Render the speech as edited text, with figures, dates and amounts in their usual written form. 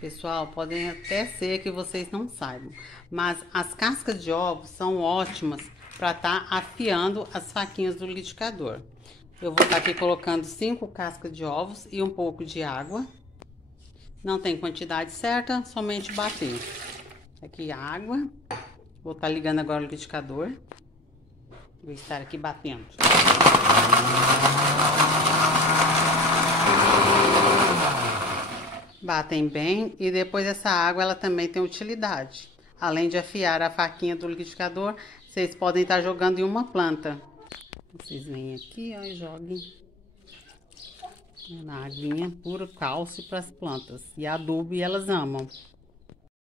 Pessoal, podem até ser que vocês não saibam, mas as cascas de ovos são ótimas para estar afiando as faquinhas do liquidificador. Eu vou estar aqui colocando 5 cascas de ovos e um pouco de água. Não tem quantidade certa, somente bater. Aqui a água. Vou estar ligando agora o liquidificador. Vou estar aqui batendo. Batem bem e depois essa água ela também tem utilidade. Além de afiar a faquinha do liquidificador, vocês podem estar jogando em uma planta. Vocês vêm aqui, ó, e joguem na aguinha, puro cálcio para as plantas. E adubo, e elas amam.